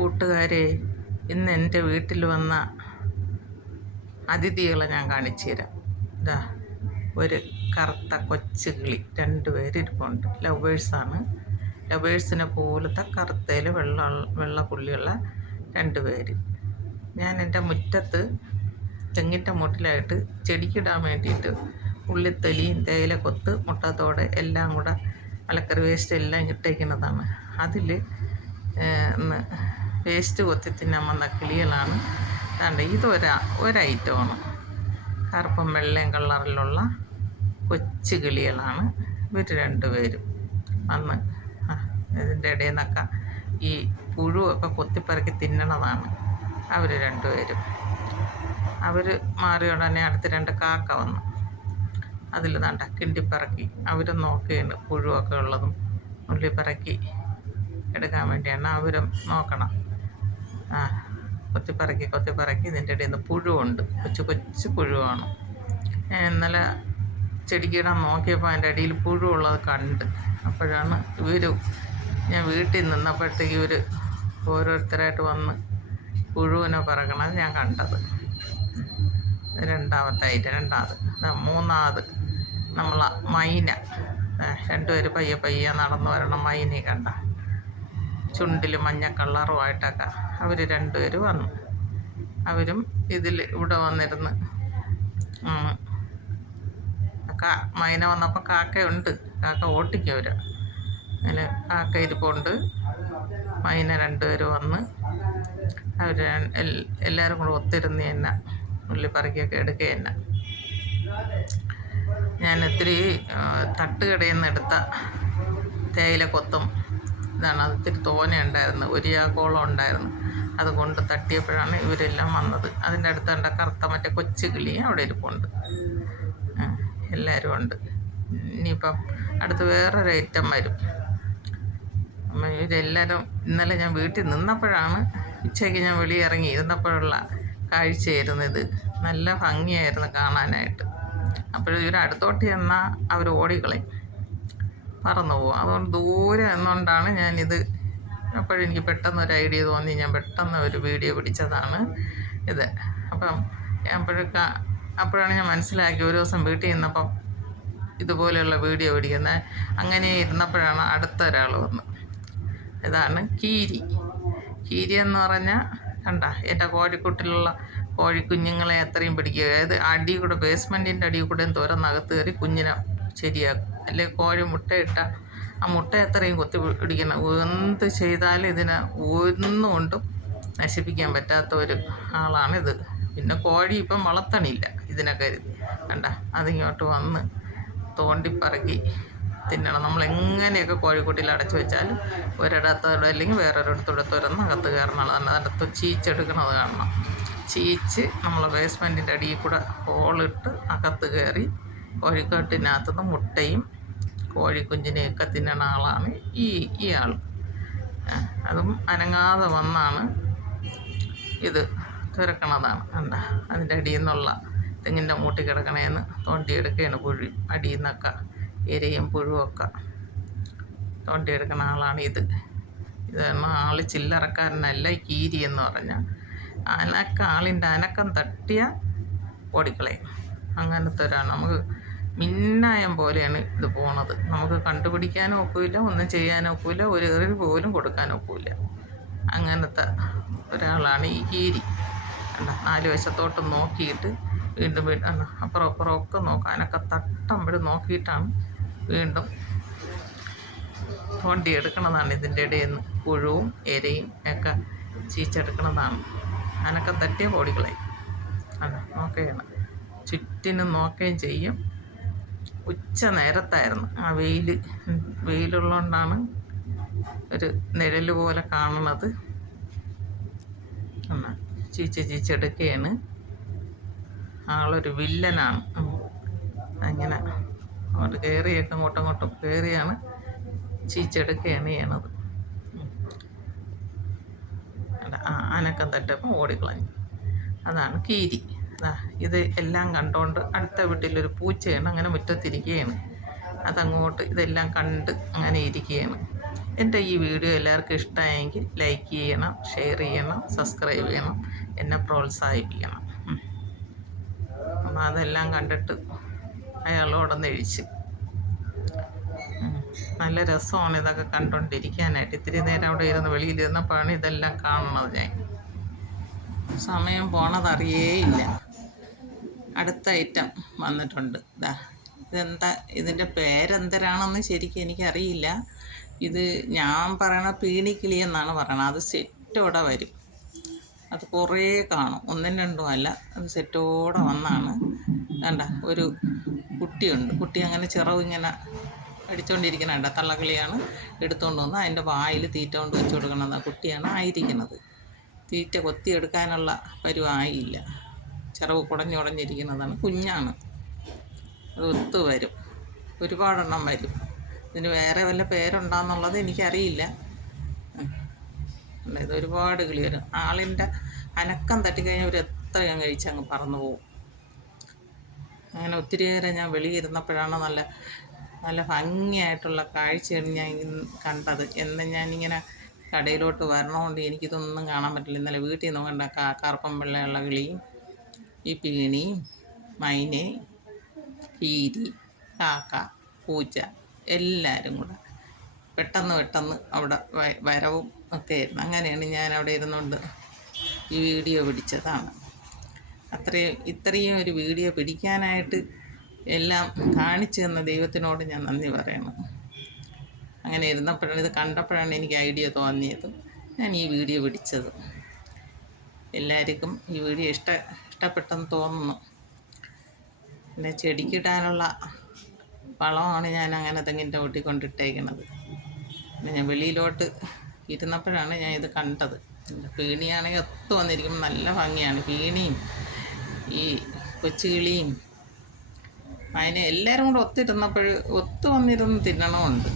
കൂട്ടുകാരെ, ഇന്ന് എൻ്റെ വീട്ടിൽ വന്ന അതിഥികളെ ഞാൻ കാണിച്ചു തരാം. ഇതാ ഒരു കറുത്ത കൊച്ചു കിളി, 2 പേരിരിപ്പുണ്ട്. ലവേഴ്സാണ്. ലവേഴ്സിനെ പോലത്തെ കറുത്തയിൽ വെള്ള പുള്ളിയുള്ള 2 പേര്. ഞാൻ എൻ്റെ മുറ്റത്ത് തെങ്ങിൻ്റെ മുട്ടിലായിട്ട് ചെടിക്കിടാൻ വേണ്ടിയിട്ട് ഉള്ളിത്തൊലിയും തേയില കൊത്ത് മുട്ടത്തോടെ എല്ലാം കൂടെ മലക്കറി വേസ്റ്റ് എല്ലാം ഇട്ടേക്കുന്നതാണ്. അതിൽ വേസ്റ്റ് കൊത്തി തിന്നാൻ വന്ന കിളികളാണ്. അതുകൊണ്ട് ഒരൈറ്റമാണ്. കറുപ്പും വെള്ളയും കളറിലുള്ള കൊച്ചു കിളികളാണ് ഇവർ 2 പേരും. വന്ന് ഇതിൻ്റെ ഇടയിൽ നിന്നൊക്കെ ഈ പുഴുവൊക്കെ കൊത്തിപ്പറക്കി തിന്നണതാണ് അവർ 2 പേരും. അവർ മാറിയ ഉടനെ അടുത്ത് 2 കാക്ക വന്നു. അതിൽ നണ്ട കിണ്ടിപ്പറക്കി അവർ നോക്കുകയാണ്. പുഴുവൊക്കെ ഉള്ളതും ഉള്ളിപ്പറക്കി എടുക്കാൻ വേണ്ടിയാണ് അവരും നോക്കണം. കൊത്തിപ്പറക്കി ഇതിൻ്റെ ഇടയിൽ നിന്ന് പുഴുവുണ്ട്. കൊച്ചു പുഴുവാണ്. ഞാൻ ഇന്നലെ ചെടിക്കിടാൻ നോക്കിയപ്പോൾ അതിൻ്റെ അടിയിൽ പുഴുവുള്ളത് കണ്ട്. അപ്പോഴാണ് ഞാൻ വീട്ടിൽ നിന്നപ്പോഴത്തേക്ക് ഇവർ ഓരോരുത്തരായിട്ട് വന്ന് പുഴുവിനെ പറക്കണത് ഞാൻ കണ്ടത്. രണ്ടാമത് മൂന്നാമത് നമ്മളെ മൈന. 2 പേര് പയ്യെ നടന്നു വരണം. മൈനയെ കണ്ട ചുണ്ടിൽ മഞ്ഞ കളറുമായിട്ടൊക്കെ അവർ 2 പേര് വന്നു. അവരും ഇവിടെ വന്നിരുന്ന് മൈന വന്നപ്പോൾ കാക്കയുണ്ട്. കാക്ക ഓട്ടിക്കും അവർ. അതിൽ കാക്ക ഇരിപ്പുണ്ട്. മൈന 2 പേര് വന്ന് അവർ എല്ലാവരും കൂടെ ഒത്തിരുന്ന് തന്നെ ഉള്ളിപ്പറക്കിയൊക്കെ എടുക്കുക തന്നെ. ഞാൻ ഒത്തിരി തട്ടുകടയിൽ നിന്ന് എടുത്ത തേയില കൊത്തും ഇതാണ്. അത് ഇത്തിരി തോനെ ഉണ്ടായിരുന്നു. 1 ചാക്കോളം ഉണ്ടായിരുന്നു. അതുകൊണ്ട് തട്ടിയപ്പോഴാണ് ഇവരെല്ലാം വന്നത്. അതിൻ്റെ അടുത്ത് കണ്ട കറുത്ത മറ്റേ കൊച്ചു കിളി അവിടെ ഇരിപ്പുണ്ട്. എല്ലാവരും ഉണ്ട്. ഇനിയിപ്പം അടുത്ത് വേറൊരു ഐറ്റം വരും. ഇവരെല്ലാവരും ഇന്നലെ ഞാൻ വീട്ടിൽ നിന്നപ്പോഴാണ്, ഉച്ചയ്ക്ക് ഞാൻ വെളിയിറങ്ങി ഇരുന്നപ്പോഴുള്ള കാഴ്ചയായിരുന്നു ഇത്. നല്ല ഭംഗിയായിരുന്നു കാണാനായിട്ട്. അപ്പോഴിവർ അടുത്തോട്ട് ചെന്നാൽ അവർ ഓടിക്കളയും, പറന്നു പോകും. അതുകൊണ്ട് ദൂരെ നിന്നുകൊണ്ടാണ് ഞാനിത്. അപ്പോഴെനിക്ക് പെട്ടെന്നൊരു ഐഡിയ തോന്നി. ഞാൻ പെട്ടെന്ന് ഒരു വീഡിയോ പിടിച്ചതാണ് ഇത്. അപ്പം അപ്പോഴാണ് ഞാൻ മനസ്സിലാക്കി. ഒരു ദിവസം വീട്ടിൽ നിന്നപ്പം ഇതുപോലെയുള്ള വീഡിയോ പിടിക്കുന്നത്. അങ്ങനെ ഇരുന്നപ്പോഴാണ് അടുത്ത ഒരാൾ വന്ന്. ഇതാണ് കീരി. കീരി എന്ന് പറഞ്ഞാൽ കണ്ട എൻ്റെ കോഴിക്കുട്ടിലുള്ള കോഴിക്കുഞ്ഞുങ്ങളെ അത്രയും പിടിക്കുക. അതായത് അടി കൂടെ, ബേസ്മെൻറ്റിൻ്റെ അടിയിൽ കൂടെയും തുറന്നകത്ത് കയറി കുഞ്ഞിനെ ശരിയാക്കും. അല്ലെങ്കിൽ കോഴി മുട്ടയിട്ട ആ മുട്ട അത്രയും കൊത്തി പിടിക്കണം. എന്ത് ചെയ്താലും ഇതിനെ ഒന്നുകൊണ്ടും നശിപ്പിക്കാൻ പറ്റാത്ത ഒരു ആളാണിത്. പിന്നെ കോഴി ഇപ്പം വളർത്തണില്ല ഇതിനെ കരുതി. കണ്ട അതിങ്ങോട്ട് വന്ന് തോണ്ടിപ്പറക്കി തിന്നണം. നമ്മളെങ്ങനെയൊക്കെ കോഴിക്കുട്ടിയിൽ അടച്ചു വെച്ചാലും ഒരിടത്തോടെ അല്ലെങ്കിൽ വേറൊരിടത്തൂടെ തുറന്ന് അകത്ത് കയറണം. അതിനകത്ത് ചീച്ചെടുക്കണത് കാണണം. ചീച്ച് നമ്മളെ ബേസ്മെൻറ്റിൻ്റെ അടിയിൽ കൂടെ ഹോളിട്ട് അകത്ത് കയറി കോഴിക്കാട്ടിനകത്തുനിന്ന് മുട്ടയും കോഴിക്കുഞ്ഞിനെയൊക്കെ തിന്നണ ആളാണ് ഈ ആൾ. അതും അനങ്ങാതെ വന്നാണ് ഇത് തുറക്കണതാണ്. കണ്ട അതിൻ്റെ അടിയിൽ നിന്നുള്ള തെങ്ങിൻ്റെ മൂട്ടി കിടക്കണേന്ന് തോണ്ടിയെടുക്കുകയാണ്. അടിയിൽ നിന്നൊക്കെ ഇരയും പുഴുവൊക്കെ തോണ്ടിയെടുക്കുന്ന ആളാണ് ഇത്. ഇതൊന്നും ആൾ ചില്ലറക്കാരനല്ല. ഈ കീരി എന്ന് പറഞ്ഞാൽ ആളിൻ്റെ അനക്കം തട്ടിയ ഓടിക്കളയും. അങ്ങനത്തെ ഒരാൾ. നമുക്ക് മിന്നായം പോലെയാണ് ഇത് പോണത്. നമുക്ക് കണ്ടുപിടിക്കാനും ഒക്കില്ല, ഒന്നും ചെയ്യാനും ഒക്കില്ല, ഒരു എറിവ് പോലും കൊടുക്കാനും ഒക്കില്ല. അങ്ങനത്തെ ഒരാളാണ് ഈ കീരി. കണ്ട 4 വശത്തോട്ടും നോക്കിയിട്ട് വീണ്ടും അപ്പുറം ഒക്കെ നോക്കാനൊക്കെ തട്ടുമ്പോഴും നോക്കിയിട്ടാണ് വീണ്ടും തോണ്ടിയെടുക്കണതാണ്. ഇതിൻ്റെ ഇടയിൽ നിന്ന് പുഴുവും ഇരയും ഒക്കെ ചീച്ചെടുക്കണതാണ്. അനക്കം തട്ടിയ ഓടിക്കളയും. നോക്കുകയാണ്. ചുറ്റിനും നോക്കുകയും ചെയ്യും. ഉച്ച നേരത്തായിരുന്നു. ആ വെയിലുള്ളതുകൊണ്ടാണ് ഒരു നിഴൽ പോലെ കാണുന്നത്. ചീച്ചെടുക്കുകയാണ്. ആളൊരു വില്ലനാണ്. അങ്ങനെ അങ്ങോട്ട് കയറിയൊക്കെ അങ്ങോട്ടും കയറിയാണ് ചീച്ചെടുക്കുകയാണ് ചെയ്യണത്. അനക്കം തട്ടപ്പം ഓടിക്കളഞ്ഞു. അതാണ് കീരി. ഇത് എല്ലാം കണ്ടുകൊണ്ട് അടുത്ത വീട്ടിലൊരു പൂച്ചയാണ്. അങ്ങനെ മുറ്റത്തിരിക്കുകയാണ്. അതങ്ങോട്ട് ഇതെല്ലാം കണ്ട് അങ്ങനെ ഇരിക്കുകയാണ്. എൻ്റെ ഈ വീഡിയോ എല്ലാവർക്കും ഇഷ്ടമായെങ്കിൽ ലൈക്ക് ചെയ്യണം, ഷെയർ ചെയ്യണം, സബ്സ്ക്രൈബ് ചെയ്യണം, എന്നെ പ്രോത്സാഹിപ്പിക്കണം. അപ്പം അതെല്ലാം കണ്ടിട്ട് അയാളോടൊന്ന് എഴിച്ച്. നല്ല രസമാണ് ഇതൊക്കെ കണ്ടുകൊണ്ടിരിക്കാനായിട്ട്. ഇത്തിരി നേരം അവിടെ ഇരുന്ന് വെളിയിലിരുന്നപ്പോഴാണ് ഇതെല്ലാം കാണുന്നത്. ഞാൻ സമയം പോണതറിയേയില്ല. അടുത്ത ഐറ്റം വന്നിട്ടുണ്ട്. ഇതെന്താ, ഇതിൻ്റെ പേരെന്തരാണെന്ന് ശരിക്കും എനിക്കറിയില്ല. ഇത് ഞാൻ പറയണ പീണിക്കിളി എന്നാണ് പറയണത്. അത് സെറ്റോടെ വരും. അത് കുറേ കാണും, ഒന്നും രണ്ടും അല്ല, അത് സെറ്റോടെ വന്നാണ്. വേണ്ട, ഒരു കുട്ടിയുണ്ട്. കുട്ടി അങ്ങനെ ചിറവ് ഇങ്ങനെ അടിച്ചുകൊണ്ടിരിക്കണ തള്ളക്കിളിയാണ് എടുത്തുകൊണ്ട് വന്ന് അതിൻ്റെ വായിൽ തീറ്റ കൊണ്ട് വെച്ച് കൊടുക്കണത്. കുട്ടിയാണ് ആയിരിക്കുന്നത്. തീറ്റ കൊത്തിയെടുക്കാനുള്ള പരുവായില്ല. ചിറവ് കുടഞ്ഞുടഞ്ഞിരിക്കുന്നതാണ്. കുഞ്ഞാണ്. അത് ഒത്തു വരും, ഒരുപാടെണ്ണം വരും. ഇതിന് വേറെ വല്ല പേരുണ്ടാകുന്നുള്ളത് എനിക്കറിയില്ല. ഇത് ഒരുപാട് കിളി വരും. ആളിൻ്റെ അനക്കം തട്ടിക്കഴിഞ്ഞാൽ ഒരു എത്രയും കഴിച്ച് അങ്ങ് പറന്നു പോകും. അങ്ങനെ ഒത്തിരി നേരം ഞാൻ വെളിയിരുന്നപ്പോഴാണ് നല്ല നല്ല ഭംഗിയായിട്ടുള്ള കാഴ്ചയാണ് ഞാൻ കണ്ടത്. എന്ന് ഞാനിങ്ങനെ കടയിലോട്ട് വരണമുണ്ട് എനിക്കിതൊന്നും കാണാൻ പറ്റില്ല. ഇന്നലെ വീട്ടിൽ നിന്ന് കണ്ട കറുപ്പം വെള്ളയുള്ള കിളിയും ഈ പീണിയും മൈനയും കീരി, കാക്ക, പൂച്ച എല്ലാവരും കൂടെ പെട്ടെന്ന് അവിടെ വരവും ഒക്കെ ആയിരുന്നു. അങ്ങനെയാണ് ഞാൻ അവിടെ ഇരുന്നുകൊണ്ട് ഈ വീഡിയോ പിടിച്ചതാണ്. ഇത്രയും ഒരു വീഡിയോ പിടിക്കാനായിട്ട് എല്ലാം കാണിച്ചു തന്ന ദൈവത്തിനോട് ഞാൻ നന്ദി പറയണം. അങ്ങനെ ഇരുന്നപ്പോഴാണ്, ഇത് കണ്ടപ്പോഴാണ് എനിക്ക് ഐഡിയ തോന്നിയത്. ഞാൻ ഈ വീഡിയോ പിടിച്ചത്. എല്ലാവർക്കും ഈ വീഡിയോ ഇഷ്ടപ്പെട്ടെന്ന് തോന്നുന്നു. പിന്നെ ചെടിക്കിടാനുള്ള വളമാണ് ഞാൻ അങ്ങനെ തെങ്ങിൻ്റെ ഒട്ടി കൊണ്ടിട്ടേക്കണത്. പിന്നെ ഞാൻ വെളിയിലോട്ട് ഇരുന്നപ്പോഴാണ് ഞാൻ ഇത് കണ്ടത്. പീണിയാണെങ്കിൽ ഒത്തു വന്നിരിക്കുമ്പോൾ നല്ല ഭംഗിയാണ്. പീണിയും ഈ കൊച്ചുകിളിയും അതിനെ എല്ലാവരും കൂടെ ഒത്തു വന്നിരുന്ന് തിന്നണമുണ്ട്.